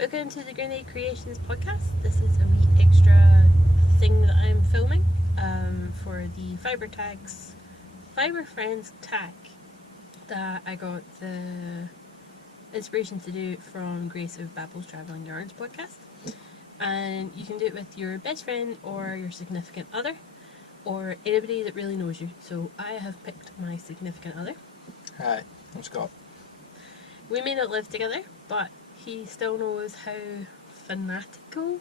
Welcome to the Grianaig Creations podcast. This is a wee extra thing that I'm filming for the Fibre Friends tag that I got the inspiration to do from Grace of Babel's Travelling Yarns podcast. And you can do it with your best friend or your significant other or anybody that really knows you. So I have picked my significant other. Hi, I'm Scott. We may not live together, but he still knows how fanatical.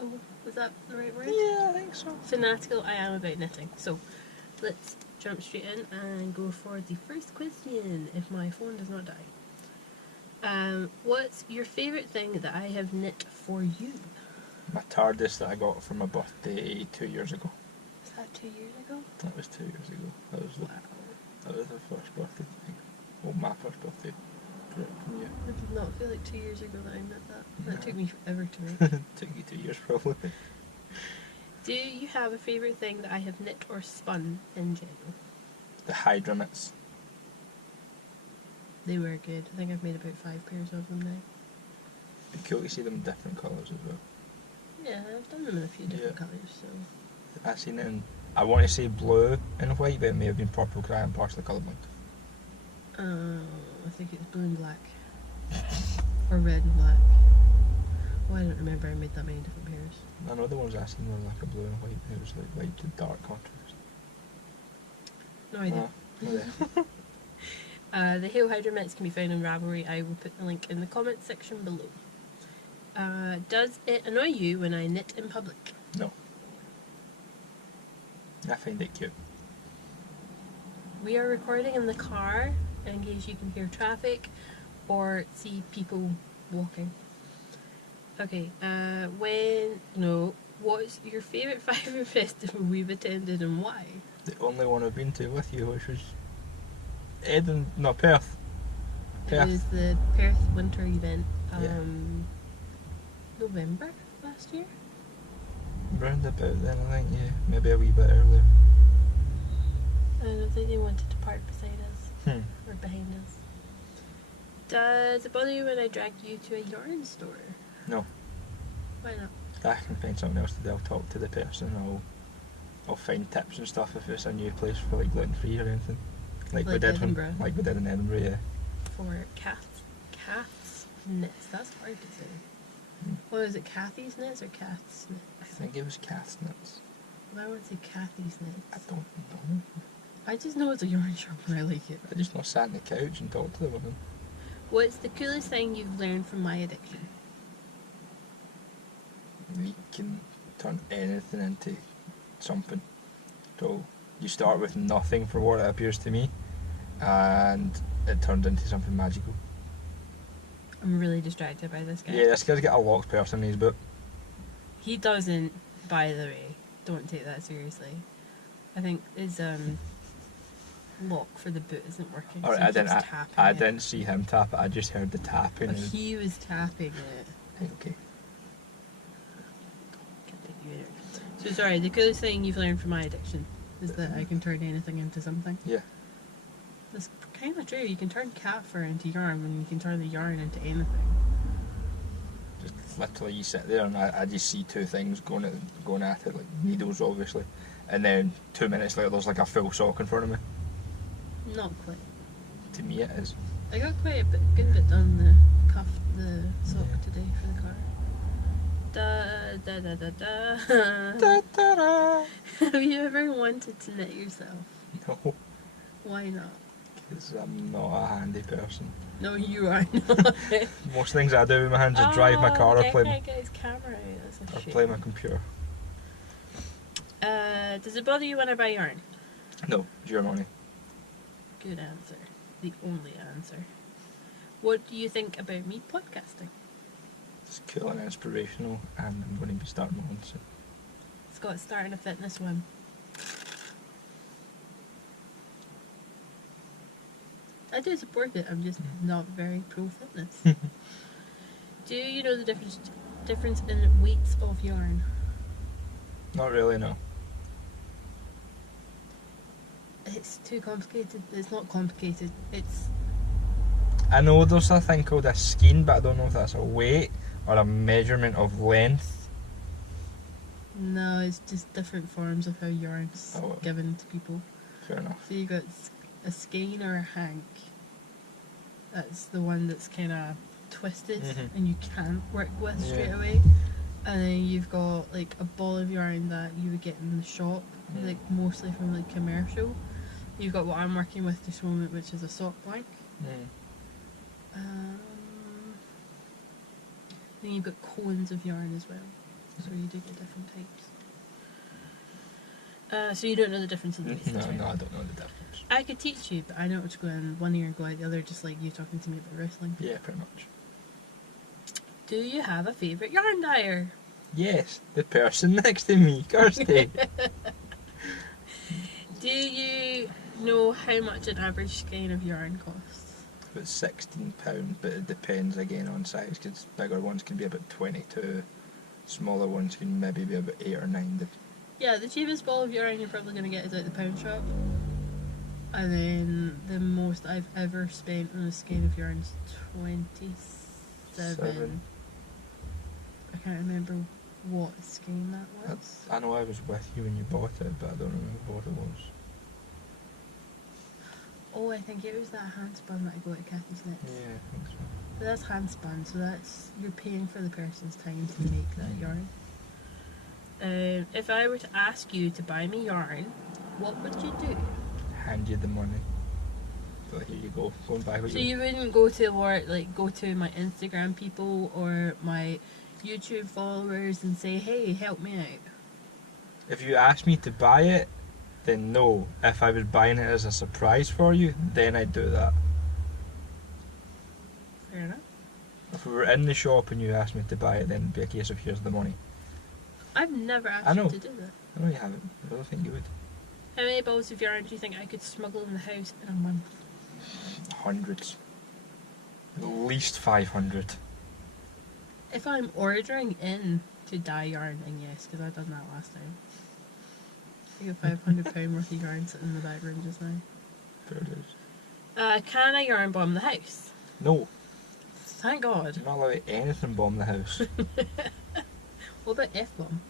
Oh, was that the right word? Yeah, I think so. Fanatical I am about knitting. So let's jump straight in and go for the first question, if my phone does not die. What's your favourite thing that I have knit for you? My TARDIS that I got for my birthday 2 years ago. Was that 2 years ago? That was 2 years ago. Wow. That was the first birthday thing. Well, my first birthday. Yeah. It did not feel like 2 years ago that I knit that. That No. took me forever to make. Took you 2 years probably. Do you have a favourite thing that I have knit or spun in general? The Hydra mitts. They were good. I think I've made about 5 pairs of them now. It'd be cool to see them in different colours as well. Yeah, I've done them in a few different colours, so... I've seen it in, I want to say blue and white, but it may have been purple because I am partially colourblind. I think it's blue and black. Or red and black. Oh, I don't remember. I made that many different pairs. I know the ones I seen were like a blue and white. It was like light to dark contrast. No idea. No idea. The Hail Hydra mitts can be found on Ravelry. I will put the link in the comments section below. Does it annoy you when I knit in public? No. I find it cute. We are recording in the car in case you can hear traffic or see people walking. Okay, what's your favourite Fibre festival we've attended and why? The only one I've been to with you, which was Perth. It was the Perth winter event, Yeah. November last year? Round about then, I think, yeah. Maybe a wee bit earlier. I don't think they wanted to park beside us or behind us. Does it bother you when I drag you to a yarn store? No. Why not? I can find something else to do. I'll talk to the person. I'll find tips and stuff if it's a new place for like gluten free or anything. Like we Like did Edinburgh. like we did in Edinburgh, yeah. For Kath's knits. That's hard to say. What was it, Kathy's knits or Kath's knits? I think it was Kath's nuts. Well, I would say Kathy's knits. I don't know. I just know it's a yarn shop and I like it. I just not sat on the couch and talked to the woman. What's the coolest thing you've learned from my addiction? You can turn anything into something. So you start with nothing for what it appears to me, and it turns into something magical. I'm really distracted by this guy. Yeah, this guy's got a locked purse in his boot. He doesn't, by the way. Don't take that seriously. I think his lock for the boot isn't working. Alright, so he I keeps tapping I it. didn't see him tap it. I just heard the tapping. But he was tapping it. Okay. Continue. So sorry, the coolest thing you've learned from my addiction is that I can turn anything into something. Yeah. That's kind of true. You can turn cat fur into yarn when you can turn the yarn into anything. Just literally, you sit there and I just see two things going at it, like needles, obviously, and then 2 minutes later, there's like a full sock in front of me. Not quite. To me, it is. I got quite a good bit done the sock today for the car. Da da da da da. Da, da, da. Have you ever wanted to knit yourself? No, Why not? because I'm not a handy person. No, you are not. Most things I do with my hands is drive my car or Can't get his camera out. That's a shame. play my computer. Does it bother you when I buy yarn? No, it's your money. Good answer. The only answer. What do you think about me podcasting? It's cool and inspirational, and I'm going to be starting my own soon. Scott's starting a fitness one. I do support it, I'm just not very pro fitness. Do you know the difference in weights of yarn? Not really, no. It's too complicated. It's not complicated. It's I know there's a thing called a skein, but I don't know if that's a weight or a measurement of length. No, it's just different forms of how yarn's given to people. Fair enough. So you got a skein or a hank. That's the one that's kind of twisted and you can't work with straight away. And then you've got like a ball of yarn that you would get in the shop, like mostly from like commercial. You've got what I'm working with this moment, which is a sock blank. Then you've got cones of yarn as well, so you do get different types. So you don't know the difference in the weights? No, I don't know the difference. I could teach you, but I know what to go in one ear and go out the other, just like you talking to me about wrestling. Yeah, pretty much. Do you have a favourite yarn dyer? Yes, the person next to me, Kirsty. Do you know how much an average skein of yarn costs? About £16, but it depends again on size, because bigger ones can be about 22, smaller ones can maybe be about 8 or 9. Yeah, the cheapest ball of yarn you're probably going to get is at the pound shop. And then the most I've ever spent on a skein of yarn is 27. I can't remember what skein that was. I know I was with you when you bought it, but I don't remember what it was. Oh, I think it was that hand spun that I got at Kathy's Knits. Yeah, I think so. But that's hand spun, so that's you're paying for the person's time to make that yarn. If I were to ask you to buy me yarn, what would you do? Hand you the money. So here you go and buy what So you wouldn't go to go to my Instagram people or my YouTube followers and say, hey, help me out? If you asked me to buy it, then no. If I was buying it as a surprise for you, then I'd do that. Fair enough. If we were in the shop and you asked me to buy it, then it'd be a case of here's the money. I've never asked you to do that. I know you haven't. I don't think you would. How many balls of yarn do you think I could smuggle in the house in a month? Hundreds. At least 500. If I'm ordering in to dye yarn, then yes, because I've done that last time. I got £500 worth of yarn sitting in the back room just now. Fair dues. Can I yarn bomb the house? No. Thank God. You're not allowed to anything bomb the house. What about F-bomb?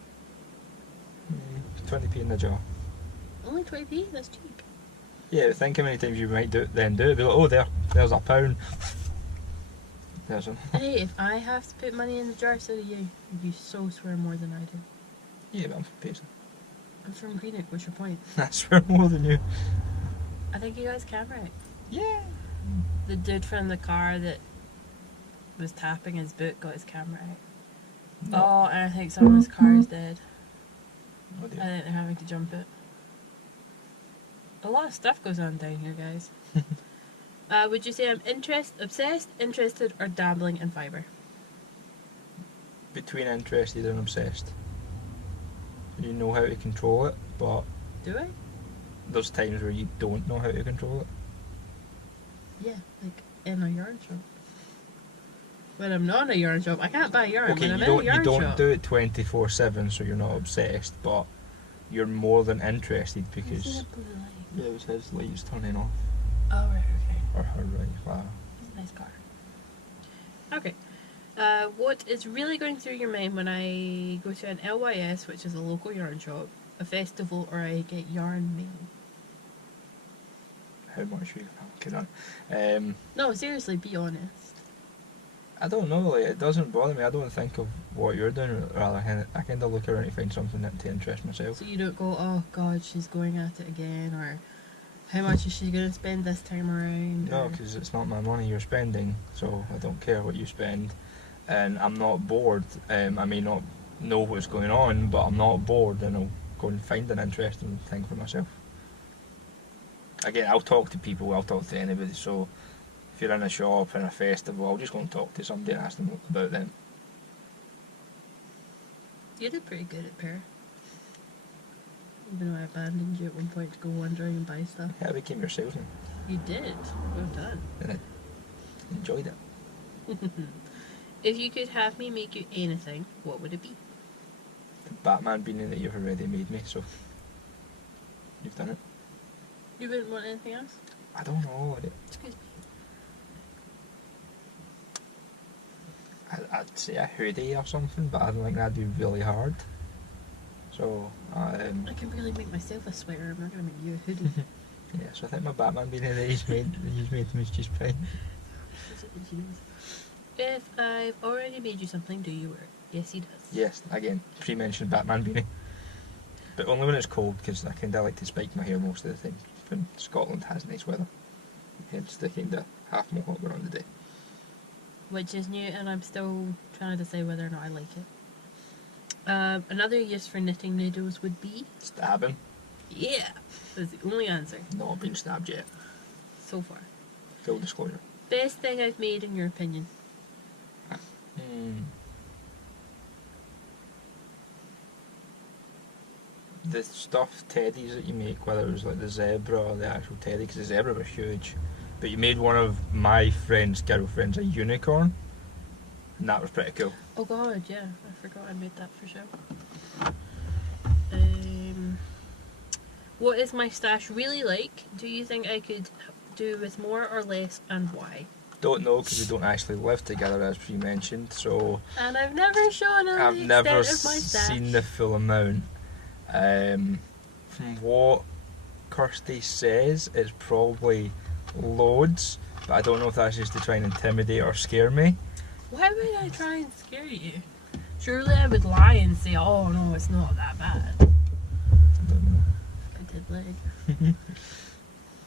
20p in the jar. Only 20p? That's cheap. Yeah, but think how many times you might do it. Be like, oh, there's a pound. There's one. Hey, if I have to put money in the jar, so do you. You so swear more than I do. Yeah, but I'm from Payson. I'm from Grianaig, what's your point? I swear more than you. I think you guys can, right? Yeah. The dude from the car that was tapping his boot got his camera out. No. Oh, and I think someone's car is dead. Oh dear. I think they're having to jump it. A lot of stuff goes on down here, guys. Would you say I'm obsessed, interested, or dabbling in fibre? Between interested and obsessed. You know how to control it, but Do I? there's times where you don't know how to control it. Yeah, like in a yarn shop. When I'm not in a yarn shop, I can't buy yarn. Okay, when I'm you in a don't yarn shop, do it 24/7, so you're not obsessed, but you're more than interested I've seen because a blue light. yeah, it was his lights turning off Oh, right, okay. or her right. Wow. It's a nice car. Okay. What is really going through your mind when I go to an LYS, which is a local yarn shop, a festival, or I get yarn mail? How much you can on? No, seriously, be honest. I don't know. Like it doesn't bother me. I don't think of what you're doing. Rather, I kind of look around to find something that to interest myself. So you don't go, oh God, she's going at it again, or how much is she going to spend this time around? No, or- because it's not my money you're spending, so I don't care what you spend, and I'm not bored. I may not know what's going on, but I'm not bored, and I'll go and find an interesting thing for myself. Again, I'll talk to people. I'll talk to anybody. So if you're in a shop, in a festival, I'll just go and talk to somebody and ask them about them. You did pretty good at Pear. Even though I abandoned you at one point to go wandering and buy stuff. Yeah, I became your salesman, You did. Well done. and I enjoyed it. If you could have me make you anything, what would it be? The Batman beanie that you've already made me, so you've done it. You wouldn't want anything else? I don't know. Excuse me. I'd say a hoodie or something, but I don't think that'd be really hard. So, I can really make myself a sweater. I'm not going to make you a hoodie. yeah, so I think my Batman beanie that he's made to me is just fine. If I've already made you something, do you wear it? Yes, he does. Yes, again, pre-mentioned Batman beanie. But only when it's cold, because I kind of like to spike my hair most of the time. When Scotland has nice weather. Hence the kind of half mohawk we're on today. Which is new, and I'm still trying to decide whether or not I like it. Another use for knitting needles would be... Stabbing. Yeah! That's the only answer. Not been stabbed yet. So far. Full disclosure. Best thing I've made, in your opinion? The stuffed teddies that you make, whether it was like the zebra or the actual teddy, because the zebra was huge. But you made one of my friend's girlfriends a unicorn, and that was pretty cool. Oh god, yeah. I forgot I made that for sure. What is my stash really like? Do you think I could do with more or less, and why? Don't know, because we don't actually live together, as we mentioned, so... And I've never shown her I've the never extent of my stash. seen the full amount. From what Kirsty says, it's probably loads, but I don't know if that's just to try and intimidate or scare me. Why would I try and scare you? Surely I would lie and say, oh no, it's not that bad. I don't know. I did lie.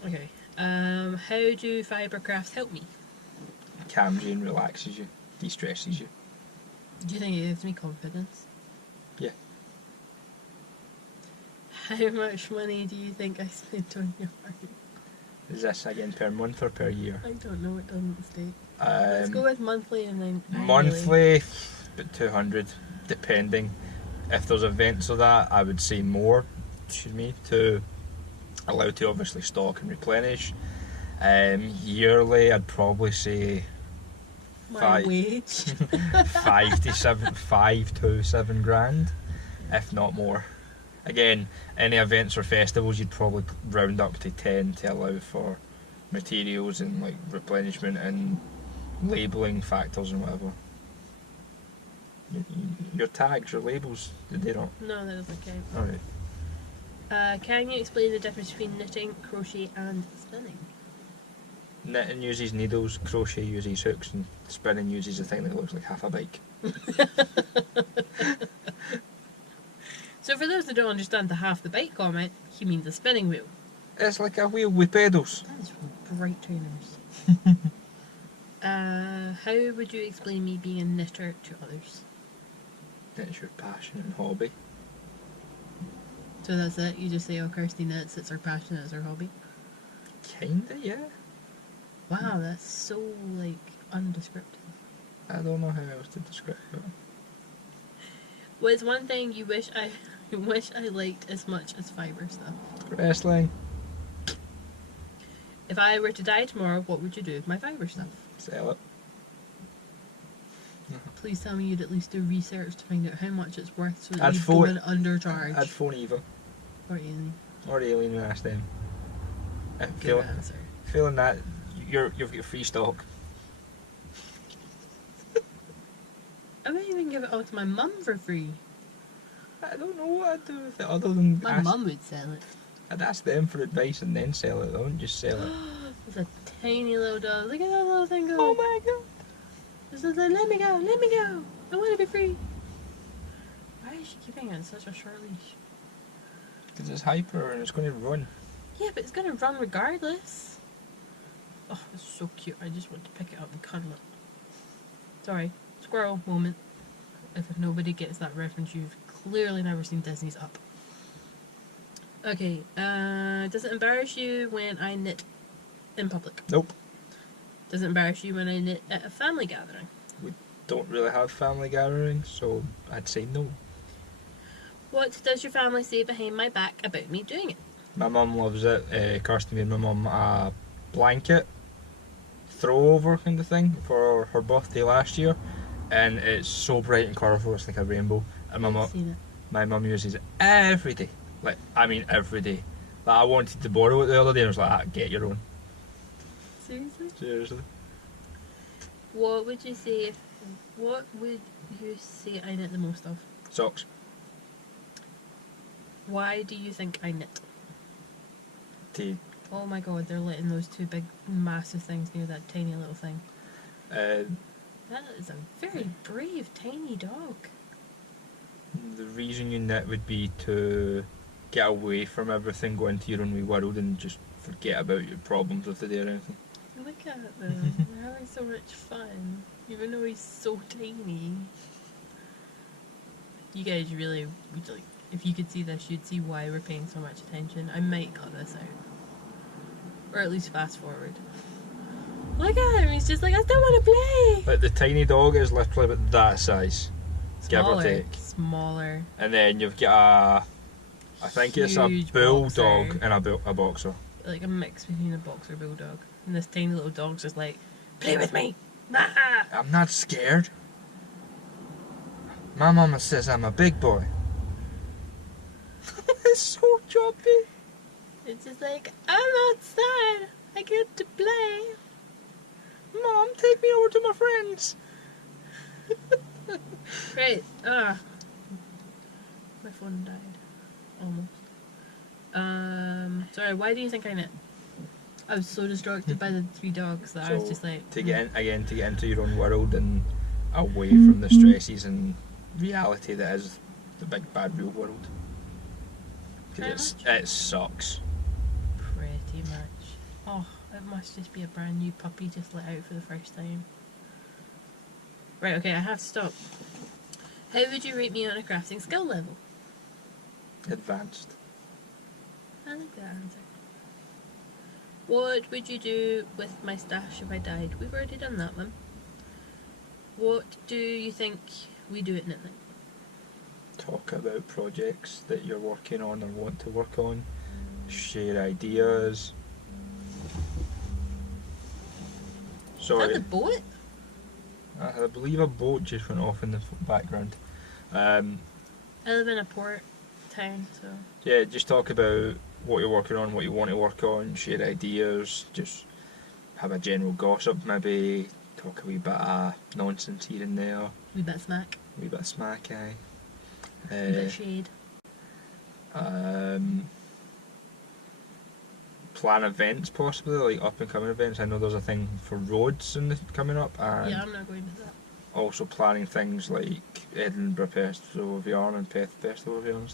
Okay. How do fibre crafts help me? Calms you and relaxes you, de-stresses you. Do you think it gives me confidence? Yeah. How much money do you think I spent on yarn? Is this again per month or per year? I don't know, it doesn't state. Let's go with monthly and then annually. Monthly, about 200, depending. If there's events of that, I would say more, to allow to obviously stock and replenish. Yearly, I'd probably say My wage. 5 to 7 grand, if not more. Again, any events or festivals, you'd probably round up to 10 to allow for materials and like replenishment and labelling factors and whatever. Your tags, your labels, did they not? No, that doesn't count. Alright. Can you explain the difference between knitting, crochet and spinning? Knitting uses needles, crochet uses hooks, and spinning uses a thing that looks like half a bike. So for those that don't understand the half the bike comment, he means a spinning wheel. It's like a wheel with pedals. That is bright trainers. How would you explain me being a knitter to others? It's your passion and hobby. So that's it? You just say, oh, Kirsty knits, it's her passion, it's her hobby? Kinda, yeah. Wow, that's so, like, undescriptive. I don't know how else to describe it. What's one thing you wish I liked as much as fibre stuff? Wrestling. If I were to die tomorrow, what would you do with my fibre stuff? Sell it. Please tell me you'd at least do research to find out how much it's worth so that I'd you'd phone- go in undercharge. I'd phone Eva Or Aileen. or Aileen and ask them. Good answer. Feeling that you've got free stock. I might even give it all to my mum for free. I don't know what I'd do with it other than My mum would sell it. I'd ask them for advice and then sell it. I wouldn't just sell it. It's a tiny little dog. Look at that little thing go. Oh my god! It's like, let me go, let me go. I want to be free. Why is she keeping it on such a short leash? Because it's hyper and it's going to run. Yeah, but it's going to run regardless. Oh, it's so cute. I just want to pick it up and cuddle it. Sorry, squirrel moment. If nobody gets that reference, you've clearly never seen Disney's Up. Okay, does it embarrass you when I knit in public? Nope. Does it embarrass you when I knit at a family gathering? We don't really have family gatherings, so I'd say no. What does your family say behind my back about me doing it? My mum loves it. Kirsty made my mum a blanket throw-over kind of thing for her birthday last year, and it's so bright and colourful, it's like a rainbow. And I've seen it. my mum uses it every day. Like, I mean every day. Like, I wanted to borrow it the other day and I was like, get your own. Seriously? Seriously. What would you say if What would you say I knit the most of? Socks. Why do you think I knit? To, Oh my god, they're letting those two big, massive things near that tiny little thing. That is a very brave, tiny dog. the reason you knit would be to get away from everything, go into your own wee world and just forget about your problems of the day or anything. Look at them. They're having so much fun. Even though he's so tiny. You guys really would like, if you could see this, you'd see why we're paying so much attention. I might cut this out. Or at least fast forward. Look at him, he's just like, I still want to play! Like the tiny dog is literally about that size, give or Smaller. take. Smaller. And then you've got I think it's a Huge bulldog boxer. and a boxer. Like a mix between a boxer bulldog. And this tiny little dog's just like, play with me! Ah! I'm not scared. My mama says I'm a big boy. It's so choppy. It's just like, I'm outside. I get to play. Mom, take me over to my friends. Right. My phone died. Almost. Sorry, why do you think I knit? I was so distracted by the three dogs that I was just like... to get into your own world and away from the stresses and reality that is the big bad real world. Because it sucks. Pretty much. Oh, it must just be a brand new puppy just let out for the first time. Right, okay, I have to stop. How would you rate me on a crafting skill level? Advanced. I like that answer. What would you do with my stash if I died? We've already done that one. What do you think we do at knitting? Talk about projects that you're working on or want to work on. Share ideas. Is Sorry, that the boat? I believe a boat just went off in the background. I live in a port town, so... Yeah, just talk about what you're working on, what you want to work on, share ideas, just have a general gossip, maybe talk a wee bit of nonsense here and there, Wee bit of smack. a wee bit of smack, aye. Wee bit of shade. Plan events possibly, like up and coming events. I know there's a thing for roads coming up, and Yeah, I'm not going to that. also planning things like Edinburgh Festival of Yarn and Perth Festival of Yarn.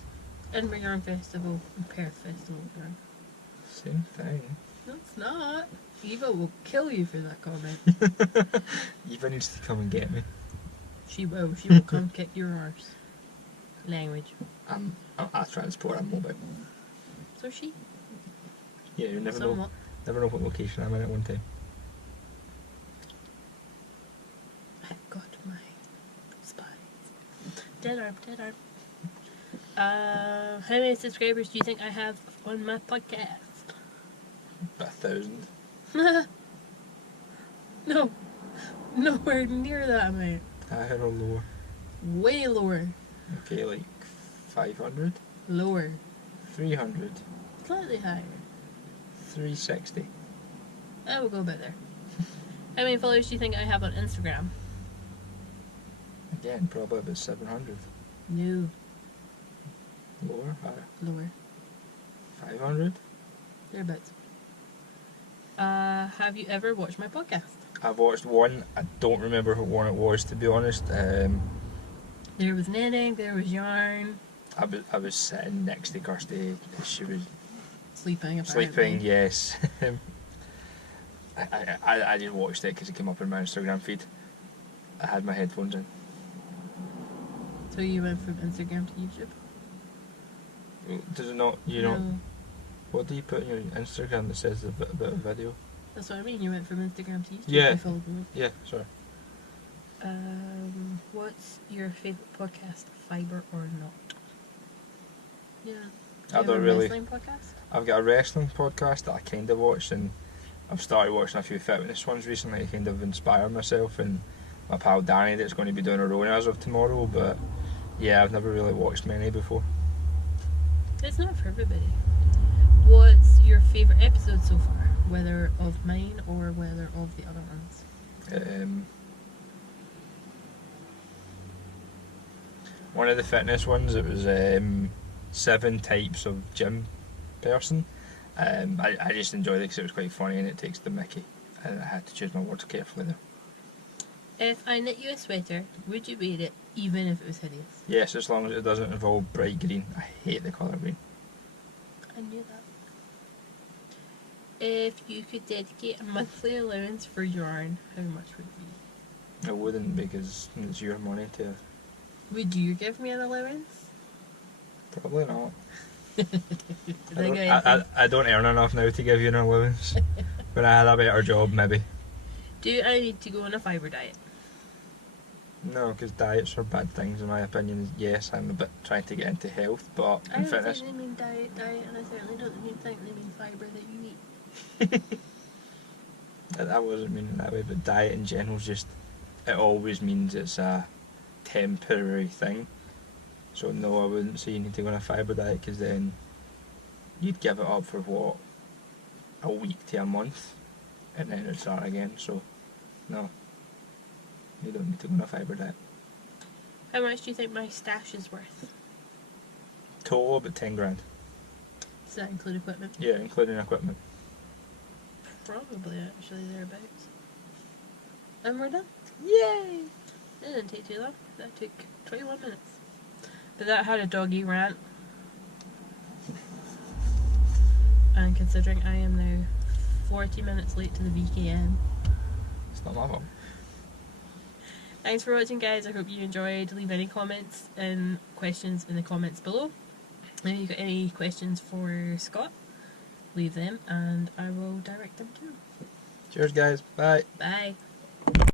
Edinburgh Yarn Festival and Perth Festival of Yarn. Same thing. No, it's not. Eva will kill you for that comment. Eva needs to come and get me. She will. She will come kick your arse. Language. I'm a transport, I'm mobile. So she. Yeah, you never know. Somewhat. Never know what location I'm in at one time. I've got my spies. Dead arm, dead arm. How many subscribers do you think I have on my podcast? 1,000. No. Nowhere near that amount. Higher or lower? Way lower. Okay, like 500, Lower. 300, Slightly higher. 360. I will go about there. How many followers do you think I have on Instagram? Again, probably about 700. No. Lower, higher. Lower. 500. Thereabouts. Have you ever watched my podcast? I've watched one. I don't remember what one it was, to be honest. There was knitting, there was yarn. I was sitting next to Kirsty. She was Sleeping, apparently. sleeping, yes. I just watched it because it came up in my Instagram feed. I had my headphones in. So you went from Instagram to YouTube? Does it not, you know, No. what do you put in your Instagram that says a bit of video? That's what I mean, you went from Instagram to YouTube. Yeah. You followed me. Yeah, sorry. What's your favourite podcast, Fibre or not? Yeah. I Do you have don't a really. wrestling podcast? I've got a wrestling podcast that I kind of watched, and I've started watching a few fitness ones recently to kind of inspire myself, and my pal Danny that's going to be doing her own as of tomorrow, but yeah, I've never really watched many before. It's not for everybody. What's your favourite episode so far? Whether of mine or whether of the other ones? One of the fitness ones, it was 7 types of gym person. I just enjoyed it because it was quite funny and it takes the mickey. And I had to choose my words carefully though. If I knit you a sweater, would you wear it even if it was hideous? Yes, as long as it doesn't involve bright green. I hate the colour green. I knew that. If you could dedicate a monthly allowance for yarn, how much would it be? I wouldn't because it's your money to... Would you give me an allowance? Probably not. I I don't earn enough now to give you an allowance. When I had a better job, maybe. Do I need to go on a fibre diet? No, because diets are bad things in my opinion. Yes, I'm a bit trying to get into health, but I in don't fitness... think they mean diet, and I certainly don't think they mean fibre that you eat. I wasn't meaning that way, but diet in general is just... It always means it's a temporary thing. So no, I wouldn't say you need to go on a fibre diet because then you'd give it up for what? A week to a month and then it'd start again. So no, you don't need to go on a fibre diet. How much do you think my stash is worth? Total about 10 grand. Does that include equipment? Yeah, including equipment. Probably, actually, thereabouts. And we're done. Yay! That didn't take too long. That took 21 minutes. But that had a doggy rant. And considering I am now 40 minutes late to the VKN. It's not my fault. Thanks for watching, guys. I hope you enjoyed. Leave any comments and questions in the comments below. If you've got any questions for Scott, leave them and I will direct them to him. Cheers, guys. Bye. Bye.